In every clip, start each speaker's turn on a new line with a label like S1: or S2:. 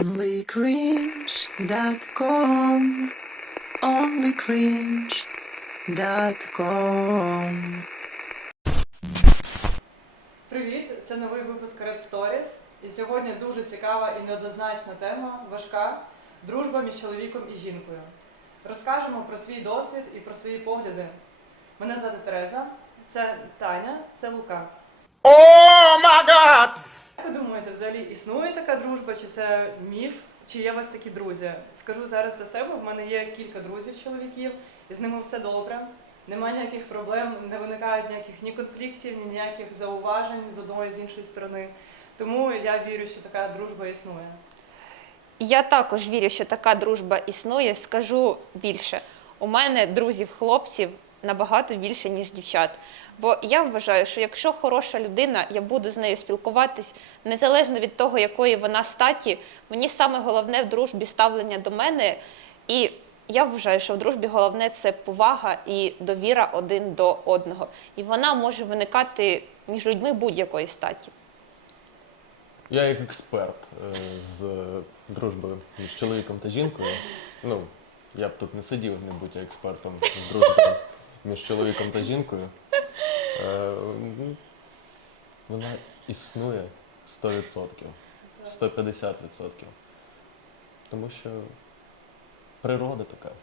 S1: Onlycringe.com Onlycringe.com
S2: Привіт! Це новий випуск Red Stories. І сьогодні дуже цікава і неоднозначна тема важка дружба між чоловіком і жінкою. Розкажемо про свій досвід і про свої погляди. Мене звати Тереза, це Таня, це Лука.
S3: Oh my god!
S2: Як ви думаєте, взагалі існує така дружба, чи це міф, чи є у вас такі друзі? Скажу зараз за себе, в мене є кілька друзів чоловіків, і з ними все добре. Немає ніяких проблем, не виникають ніяких ні конфліктів, ні ніяких зауважень з одної з іншої сторони. Тому я вірю, що така дружба існує.
S4: Я також вірю, що така дружба існує. Скажу більше. У мене друзів-хлопців набагато більше, ніж дівчат. Бо я вважаю, що якщо хороша людина, я буду з нею спілкуватись, незалежно від того, якої вона статі, мені саме головне в дружбі ставлення до мене. І я вважаю, що в дружбі головне це повага і довіра один до одного. І вона може виникати між людьми будь-якої статі.
S5: Я як експерт е, з дружби між чоловіком та жінкою. Ну, я б тут не сидів, не будь я експертом з дружби між чоловіком та жінкою. Е, м, Вона існує 100%, 150%. Тому що природа така.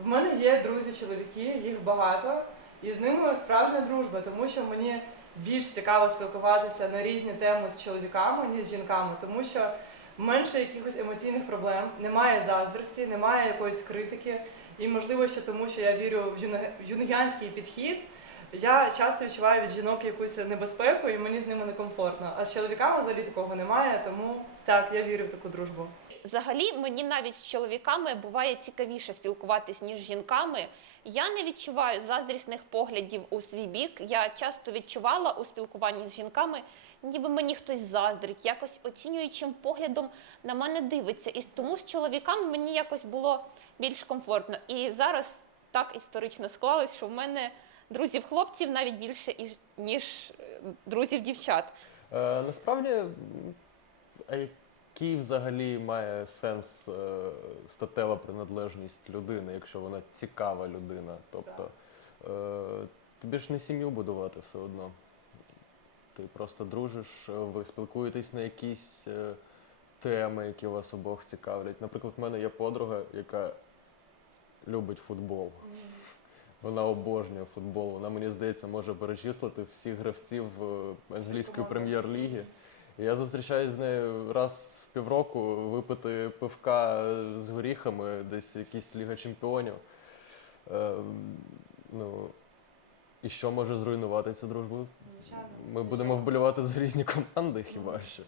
S2: В мене є друзі-чоловіки, їх багато, і з ними справжня дружба, тому що мені більш цікаво спілкуватися на різні теми з чоловіками, ніж з жінками, тому що менше якихось емоційних проблем, немає заздрості, немає якоїсь критики. І можливо, ще тому, що я вірю в юнгіанський підхід. Я часто відчуваю від жінок якусь небезпеку, і мені з ними некомфортно. А з чоловіками взагалі такого немає, тому так, я вірю в таку дружбу.
S4: Взагалі, мені навіть з чоловіками буває цікавіше спілкуватись, ніж з жінками. Я не відчуваю заздрісних поглядів у свій бік. Я часто відчувала у спілкуванні з жінками, ніби мені хтось заздрить, якось оцінюючим поглядом на мене дивиться. І тому з чоловіками мені якось було більш комфортно. І зараз так історично склалось, що в мене друзів хлопців навіть більше, ніж е, друзів дівчат.
S5: Е, насправді, а який взагалі має сенс е, статева приналежність людини, якщо вона цікава людина? Тобто е, тобі ж не сім'ю будувати все одно. Ти просто дружиш, е, ви спілкуєтесь на якісь е, теми, які вас обох цікавлять. Наприклад, в мене є подруга, яка любить футбол. Вона обожнює футбол. Вона, мені здається, може перечислити всіх гравців е, англійської прем'єр-ліги. Я зустрічаюсь з нею раз в півроку випити пивка з горіхами, десь якісь Ліга Чемпіонів. Е, ну, і що може зруйнувати цю дружбу? Ми будемо вболівати за різні команди, хіба що.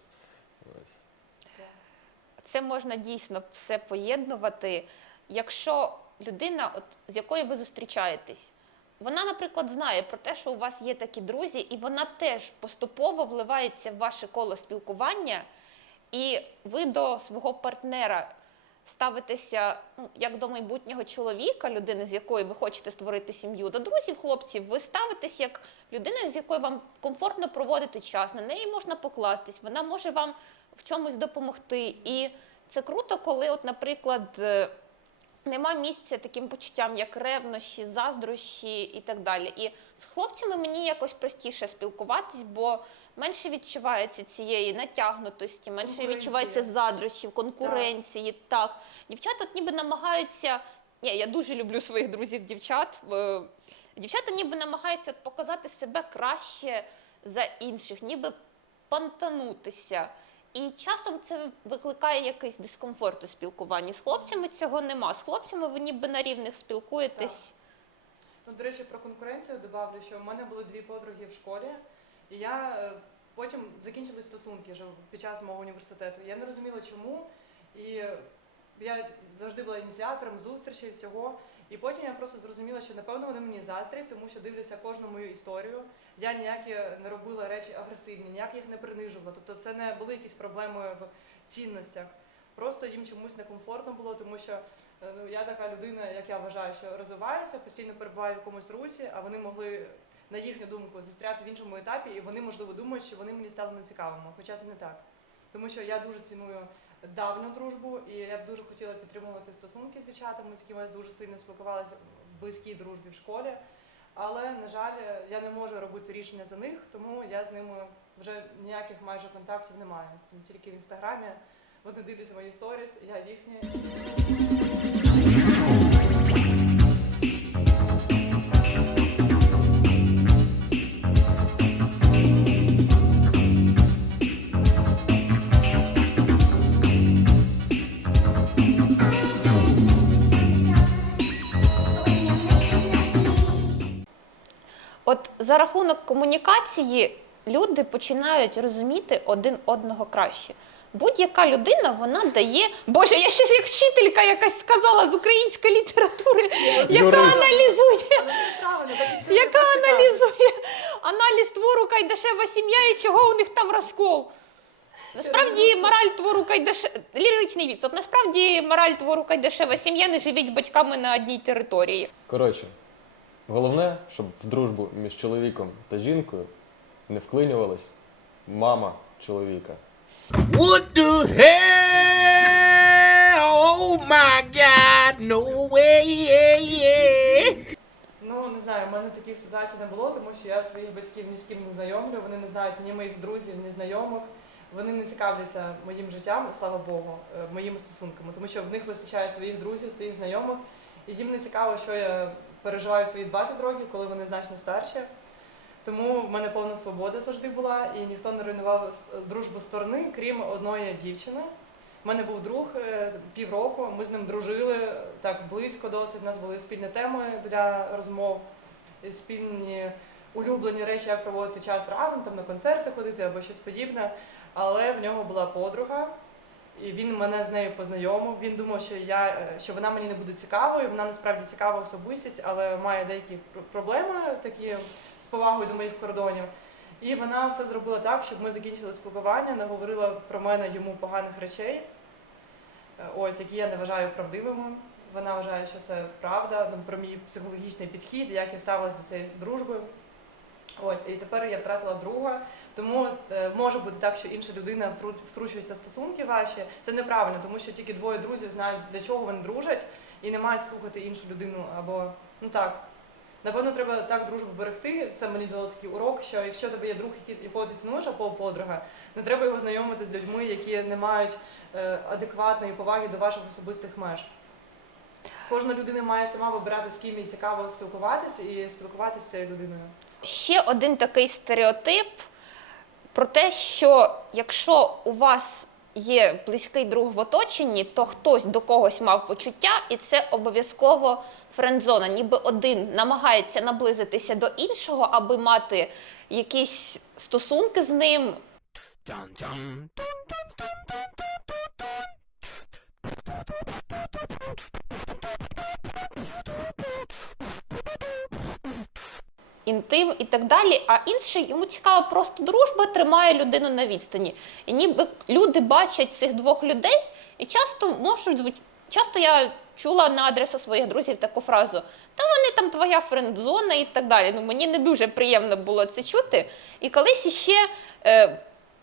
S4: Це можна дійсно все поєднувати. Якщо людина, от, з якою ви зустрічаєтесь, вона, наприклад, знає про те, що у вас є такі друзі, і вона теж поступово вливається в ваше коло спілкування, і ви до свого партнера ставитеся ну, як до майбутнього чоловіка, людини, з якою ви хочете створити сім'ю, до друзів, хлопців, ви ставитесь як людина, з якою вам комфортно проводити час, на неї можна покластись, вона може вам в чомусь допомогти. І це круто, коли, от, наприклад, е, нема місця таким почуттям, як ревнощі, заздрощі і так далі. І з хлопцями мені якось простіше спілкуватись, бо менше відчувається цієї натягнутості, менше відчувається заздрощів, конкуренції. Так. Дівчата ніби намагаються. Ні, я дуже люблю своїх друзів дівчат. Дівчата ніби намагаються показати себе краще за інших, ніби понтанутися. І часто це викликає якийсь дискомфорт у спілкуванні. З хлопцями цього нема. З хлопцями ви ніби на рівних спілкуєтесь.
S2: Ну, до речі, про конкуренцію добавлю, що в мене були дві подруги в школі, і я е, потім закінчили стосунки вже під час мого університету. Я не розуміла, чому. І я завжди була ініціатором зустрічей, всього. І потім я просто зрозуміла, що напевно вони мені заздрять, тому що дивляться кожну мою історію. Я ніякі не робила речі агресивні, ніяк їх не принижувала. Тобто це не були якісь проблеми в цінностях. Просто їм чомусь некомфортно було, тому що е, ну, я така людина, як я вважаю, що розвиваюся, постійно перебуваю в якомусь русі, а вони могли, на їхню думку, застряти в іншому етапі, і вони, можливо, думають, що вони мені стали нецікавими, хоча це не так. тому що я дуже ціную давню дружбу, і я б дуже хотіла підтримувати стосунки з дівчатами, з якими я дуже сильно спілкувалася в близькій дружбі в школі. Але, на жаль, я не можу робити рішення за них, тому я з ними вже ніяких майже контактів не маю. Тільки в інстаграмі вони дивляться мої сторіс, я їхні.
S4: За рахунок комунікації люди починають розуміти один одного краще. Будь-яка людина вона дає. Боже, я ще як вчителька якась сказала з української літератури, яка аналізує, яка аналізує аналіз твору Кайдашева сім'я і чого у них там розкол. Насправді мораль твору Кайдаше... ліричний відступ. Насправді мораль твору Кайдашева сім'я не живіть з батьками на одній території.
S5: Коротше, головне, щоб в дружбу між чоловіком та жінкою не вклинювалась мама чоловіка.
S3: What the hell? Oh my God, no way, yeah, yeah.
S2: Ну не знаю, в мене таких ситуацій не було, тому що я своїх батьків ні з ким не знайомлю. Вони не знають ні моїх друзів, ні знайомих. Вони не цікавляться моїм життям, слава Богу, е, моїми стосунками, тому що в них вистачає своїх друзів, своїх знайомих, і їм не цікаво, що я переживаю свої 20 років, коли вони значно старші. Тому в мене повна свобода завжди була, і ніхто не руйнував дружбу сторони, крім одної дівчини. У мене був друг е, півроку, ми з ним дружили так близько досить. У нас були спільні теми для розмов, спільні улюблені речі, як проводити час разом, там на концерти ходити або щось подібне. Але в нього була подруга, і він мене з нею познайомив. Він думав, що я е, що вона мені не буде цікавою. Вона насправді цікава особистість, але має деякі проблеми такі з повагою до моїх кордонів. І вона все зробила так, щоб ми закінчили спілкування, не говорила про мене йому поганих речей, е, ось які я не вважаю правдивими. Вона вважає, що це правда, ну, про мій психологічний підхід, як я ставилася до цієї дружби. Ось, і тепер я втратила друга. Тому е, може бути так, що інша людина втру- втручується в стосунки ваші. Це неправильно, тому що тільки двоє друзів знають, для чого вони дружать, і не мають слухати іншу людину. Або ну так. Напевно, треба так дружбу берегти. Це мені дало такий урок, що якщо тебе є друг, який- якого ти цінуєш, або подруга, не треба його знайомити з людьми, які не мають е, адекватної поваги до ваших особистих меж. Кожна людина має сама вибирати, з ким їй цікаво спілкуватися і спілкуватися з цією людиною.
S4: Ще один такий стереотип про те, що якщо у вас є близький друг в оточенні, то хтось до когось мав почуття, і це обов'язково френдзона. Ніби один намагається наблизитися до іншого, аби мати якісь стосунки з ним. Інтим і так далі. А інший йому цікава просто дружба, тримає людину на відстані. І ніби люди бачать цих двох людей і часто можуть. Часто я чула на адресу своїх друзів таку фразу: та вони там твоя френдзона і так далі. Ну мені не дуже приємно було це чути. І колись іще е,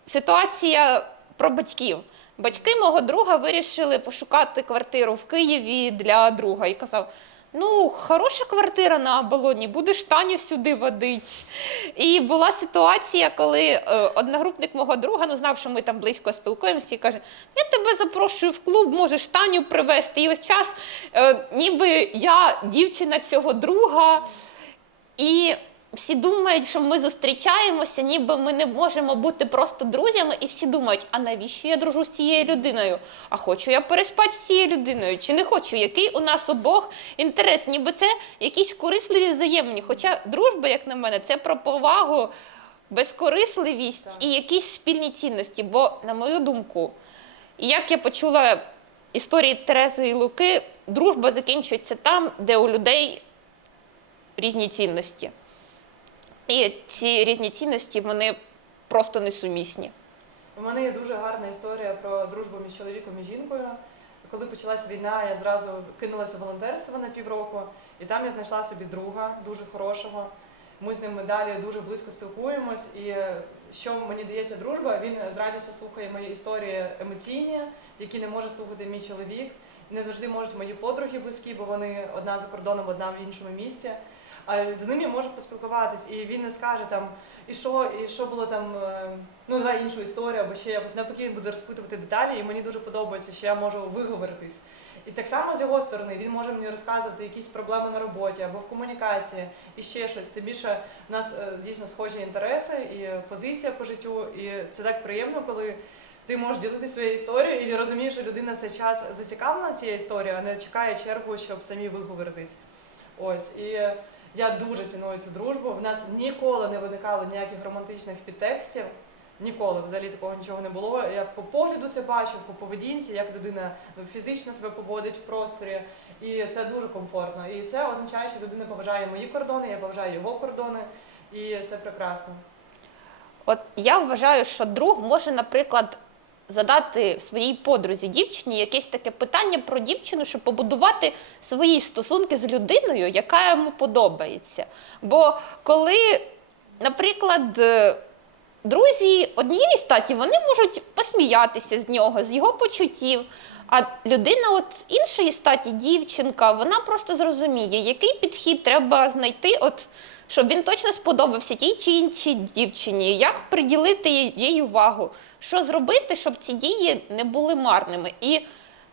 S4: ситуація про батьків. Батьки мого друга вирішили пошукати квартиру в Києві для друга і казав: ну, хороша квартира на оболоні, будеш Таню сюди водить. І була ситуація, коли е, одногрупник мого друга, ну знав, що ми там близько спілкуємося, і каже: Я тебе запрошую в клуб, можеш Таню привезти. І ось час, е, ніби я дівчина цього друга. І всі думають, що ми зустрічаємося, ніби ми не можемо бути просто друзями, і всі думають, а навіщо я дружу з цією людиною? А хочу я переспати з цією людиною, чи не хочу? Який у нас обох інтерес? Ніби це якісь корисливі взаємні. Хоча дружба, як на мене, це про повагу, безкорисливість і якісь спільні цінності. Бо, на мою думку, як я почула історії Терези і Луки, дружба закінчується там, де у людей різні цінності. І ці різні цінності вони просто несумісні.
S2: У мене є дуже гарна історія про дружбу між чоловіком і жінкою. Коли почалась війна, я зразу кинулася волонтерство на півроку, і там я знайшла собі друга дуже хорошого. Ми з ним далі дуже близько спілкуємось, і що мені дається дружба, він з радістю слухає мої історії емоційні, які не може слухати мій чоловік. Не завжди можуть мої подруги близькі, бо вони одна за кордоном, одна в іншому місці. А з ним я можу поспілкуватись, і він не скаже там, і що, і що було там, е, ну давай іншу історію, або ще якось навпаки він буде розпитувати деталі, і мені дуже подобається, що я можу виговоритись. І так само з його сторони він може мені розказувати якісь проблеми на роботі або в комунікації, і ще щось. Тим більше в нас е, дійсно схожі інтереси і позиція по життю, і це так приємно, коли ти можеш ділитися своєю історією, і розумієш, що людина цей час зацікавлена цією історією, а не чекає чергу, щоб самі виговоритись. Ось і я дуже ціную цю дружбу. В нас ніколи не виникало ніяких романтичних підтекстів. Ніколи взагалі такого нічого не було. Я по погляду це бачу, по поведінці, як людина ну, фізично себе поводить в просторі, і це дуже комфортно. І це означає, що людина поважає мої кордони, я поважаю його кордони, і це прекрасно.
S4: От я вважаю, що друг може, наприклад, задати своїй подрузі дівчині якесь таке питання про дівчину, щоб побудувати свої стосунки з людиною, яка йому подобається. Бо коли, наприклад, е, друзі однієї статі, вони можуть посміятися з нього, з його почуттів. А людина от іншої статі, дівчинка, вона просто зрозуміє, який підхід треба знайти, от, щоб він точно сподобався тій чи іншій дівчині, як приділити їй увагу, що зробити, щоб ці дії не були марними. І,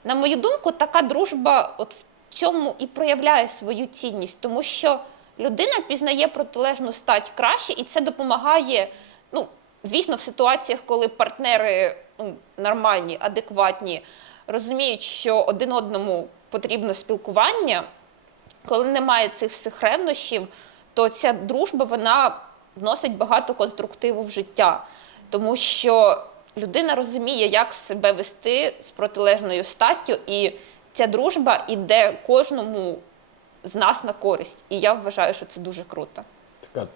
S4: на мою думку, така дружба от в цьому і проявляє свою цінність, тому що людина пізнає протилежну стать краще, і це допомагає. Ну, звісно, в ситуаціях, коли партнери ну, нормальні, адекватні, розуміють, що один одному потрібно спілкування, коли немає цих всіх ревнощів, то ця дружба вона вносить багато конструктиву в життя, тому що людина розуміє, як себе вести з протилежною статтю, і ця дружба іде кожному з нас на користь. І я вважаю, що це дуже круто.
S5: Така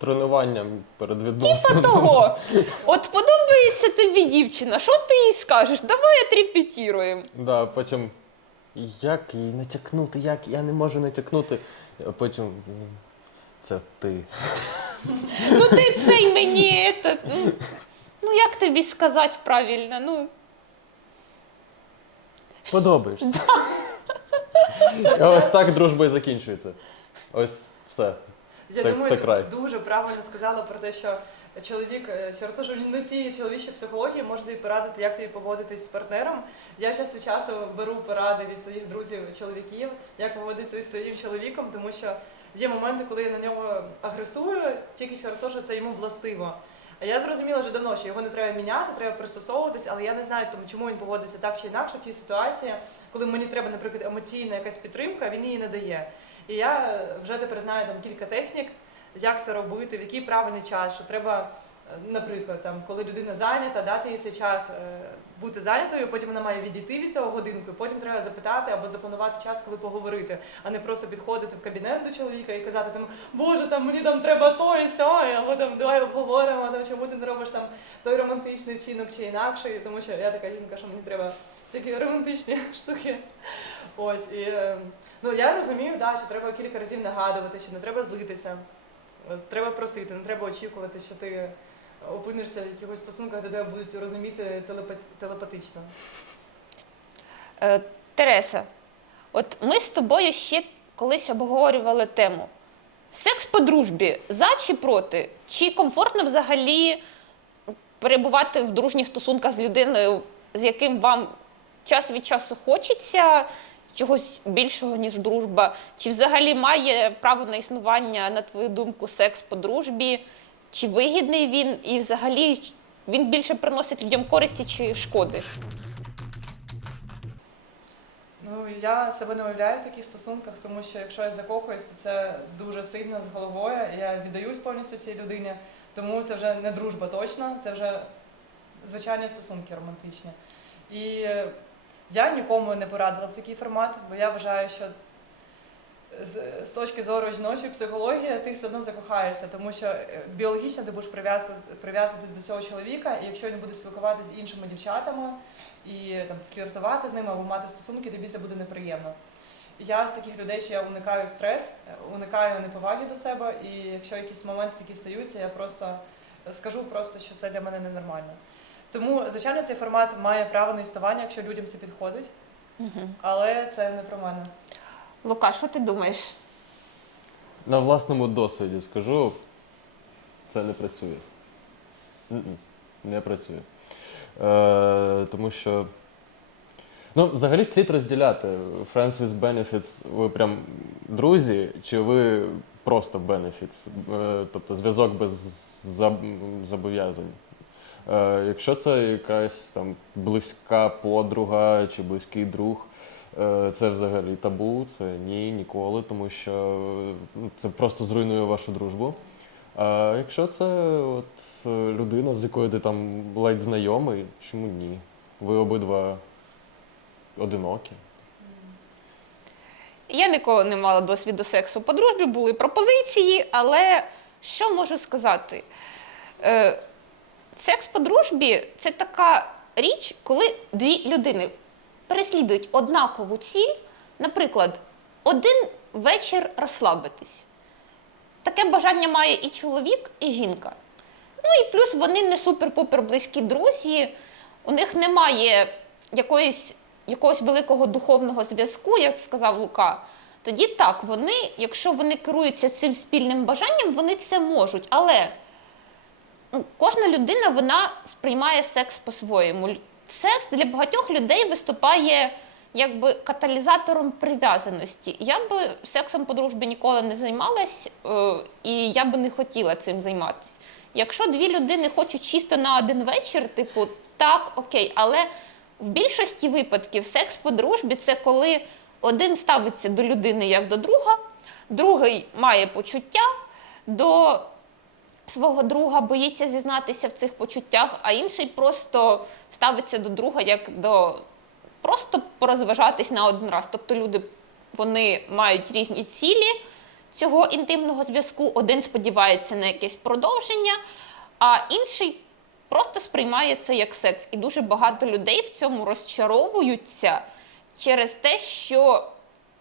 S5: тренування перед
S4: Типа того, от подобається тобі дівчина, що ти їй скажеш? Давай отрепетіруємо.
S5: Да, потім як її натякнути, як я не можу натякнути. А потім це ти.
S4: Ну ти цей мені, это, ну, ну як тобі сказати правильно? Ну,
S5: Подобаєшся. І ось так дружба і закінчується. Ось все.
S2: Я
S5: Це-
S2: думаю,
S5: це край.
S2: дуже правильно сказала про те, що чоловік через те, що він носіє чоловічої психології, може тобі порадити, як тобі поводитись з партнером. Я час від часу беру поради від своїх друзів чоловіків, як поводитися зі своїм чоловіком, тому що є моменти, коли я на нього агресую, тільки через те, що це йому властиво. А я зрозуміла вже давно, що його не треба міняти, треба пристосовуватись, але я не знаю, тому чому він поводиться так чи інакше в тій ситуації, коли мені треба, наприклад, емоційна якась підтримка, він її не дає. І я вже тепер знаю там кілька технік, як це робити, в який правильний час, що треба, наприклад, там, коли людина зайнята, дати їй цей час е, бути зайнятою, потім вона має відійти від цього годинку, потім треба запитати або запланувати час, коли поговорити, а не просто підходити в кабінет до чоловіка і казати там, Боже, там мені там треба то і сьо, або там давай обговоримо, там чому ти не робиш там той романтичний вчинок чи інакший, тому що я така жінка, що мені треба всякі романтичні штуки. Ось і е, ну я розумію, да, що треба кілька разів нагадувати, що не треба злитися, треба просити, не треба очікувати, що ти опинишся в якихось стосунках, де тебе будуть розуміти телепат- телепатично.
S4: Е, Тереса, от ми з тобою ще колись обговорювали тему. Секс по дружбі за чи проти? Чи комфортно взагалі перебувати в дружніх стосунках з людиною, з яким вам час від часу хочеться чогось більшого, ніж дружба? Чи взагалі має право на існування, на твою думку, секс по дружбі? Чи вигідний він? І взагалі він більше приносить людям користі чи шкоди?
S2: Ну я себе не уявляю в таких стосунках, тому що якщо я закохуюсь, то це дуже сильно з головою. Я віддаюсь повністю цій людині, тому це вже не дружба точно, це вже звичайні стосунки романтичні. І е, я нікому не порадила б такий формат, бо я вважаю, що з, з точки зору жіночої психології ти все одно закохаєшся, тому що е, біологічно ти будеш прив'язувати- прив'язуватись до цього чоловіка, і якщо він буде спілкуватися з іншими дівчатами і там фліртувати з ними або мати стосунки, тобі це буде неприємно. Я з таких людей, що я уникаю стрес, е, уникаю неповаги до себе, і якщо якісь моменти такі стаються, я просто скажу просто, що це для мене ненормально. Тому, звичайно, цей формат має право на існування, якщо людям це підходить, але це не про мене.
S4: Лука, що ти думаєш?
S5: На власному досвіді скажу, це не працює. Не працює. Е, тому що. Ну, взагалі слід розділяти. Friends with benefits, ви прям друзі, чи ви просто benefits, Е, тобто зв'язок без зобов'язань. Е, якщо це якась там близька подруга чи близький друг, це взагалі табу, це ні, ніколи, тому що ну, це просто зруйнує вашу дружбу. А якщо це от е, людина, з якою ти там ледь знайомий, чому ні? Ви обидва одинокі.
S4: Я ніколи не мала досвіду сексу по дружбі, були пропозиції, але що можу сказати? Е, секс по дружбі це така річ, коли дві людини переслідують однакову ціль, наприклад, один вечір розслабитись. Таке бажання має і чоловік, і жінка. Ну і плюс вони не супер-пупер близькі друзі, у них немає якоїсь, якогось великого духовного зв'язку, як сказав Лука. Тоді так, вони, якщо вони керуються цим спільним бажанням, вони це можуть. Але ну, кожна людина вона сприймає секс по-своєму. Секс для багатьох людей виступає якби каталізатором прив'язаності. Я би сексом по дружбі ніколи не займалась, е, і я би не хотіла цим займатися. Якщо дві людини хочуть чисто на один вечір, типу, так, окей, але в більшості випадків секс по дружбі це коли один ставиться до людини як до друга, другий має почуття до свого друга, боїться зізнатися в цих почуттях, а інший просто ставиться до друга як до просто порозважатись на один раз. Тобто люди вони мають різні цілі цього інтимного зв'язку. Один сподівається на якесь продовження, а інший просто сприймає це як секс. І дуже багато людей в цьому розчаровуються через те, що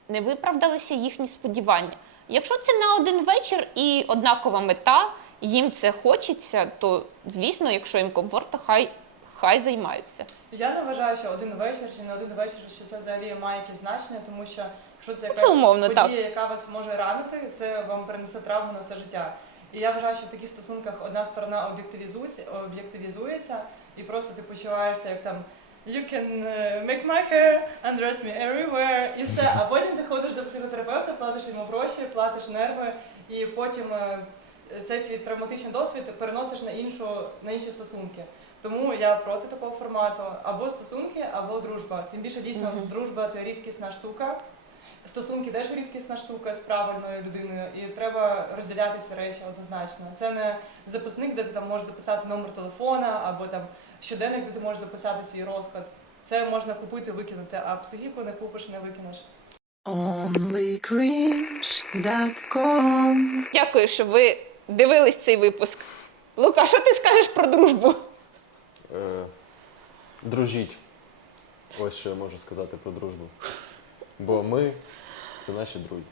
S4: не виправдалися їхні сподівання. Якщо це на один вечір і однакова мета, їм це хочеться, то звісно, якщо їм комфортно, хай, хай займаються.
S2: Я не вважаю, що один вечір чи не один вечір, що це взагалі має якесь значення, тому що якщо це якась
S4: Це умовно,
S2: подія,
S4: так.
S2: яка вас може ранити, це вам принесе травму на все життя. І я вважаю, що в таких стосунках одна сторона об'єктивізується, об'єктивізується і просто ти почуваєшся як там You can е, make my hair, undress me everywhere, і все. А потім ти ходиш до психотерапевта, платиш йому гроші, платиш нерви, і потім е, цей свій травматичний досвід переносиш на іншу на інші стосунки. Тому я проти такого формату або стосунки, або дружба. Тим більше дійсно
S4: Мгм.
S2: дружба це рідкісна штука. Стосунки теж рідкісна штука з правильною людиною, і треба розділяти ці речі однозначно. Це не записник, де ти там можеш записати номер телефона, або там щоденник, де ти можеш записати свій розклад. Це можна купити, викинути, а психіку не купиш, не викинеш.
S1: onlycringe.com
S4: Дякую, що ви дивились цей випуск. Лука, що ти скажеш про дружбу?
S5: Е, дружіть. Ось що я можу сказати про дружбу. Бо ми це наші друзі.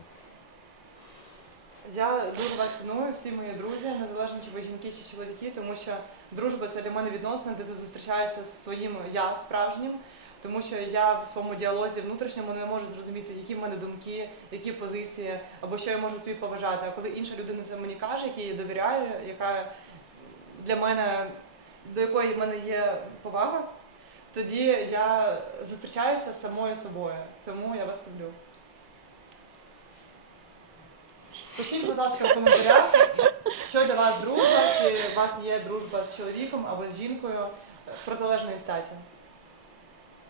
S2: Я дуже вас ціную, всі мої друзі, незалежно чи ви жінки чи чоловіки, тому що дружба це для мене відносини, де ти зустрічаєшся зі своїм я справжнім. Тому що я в своєму діалозі внутрішньому не можу зрозуміти, які в мене думки, які позиції, або що я можу собі поважати. А коли інша людина це мені каже, якій я довіряю, яка для мене до якої в мене є повага, тоді я зустрічаюся з самою собою. Тому я вас люблю. Пишіть, будь ласка, в коментарях, що для вас дружба, чи у вас є дружба з чоловіком або з жінкою протилежної статі.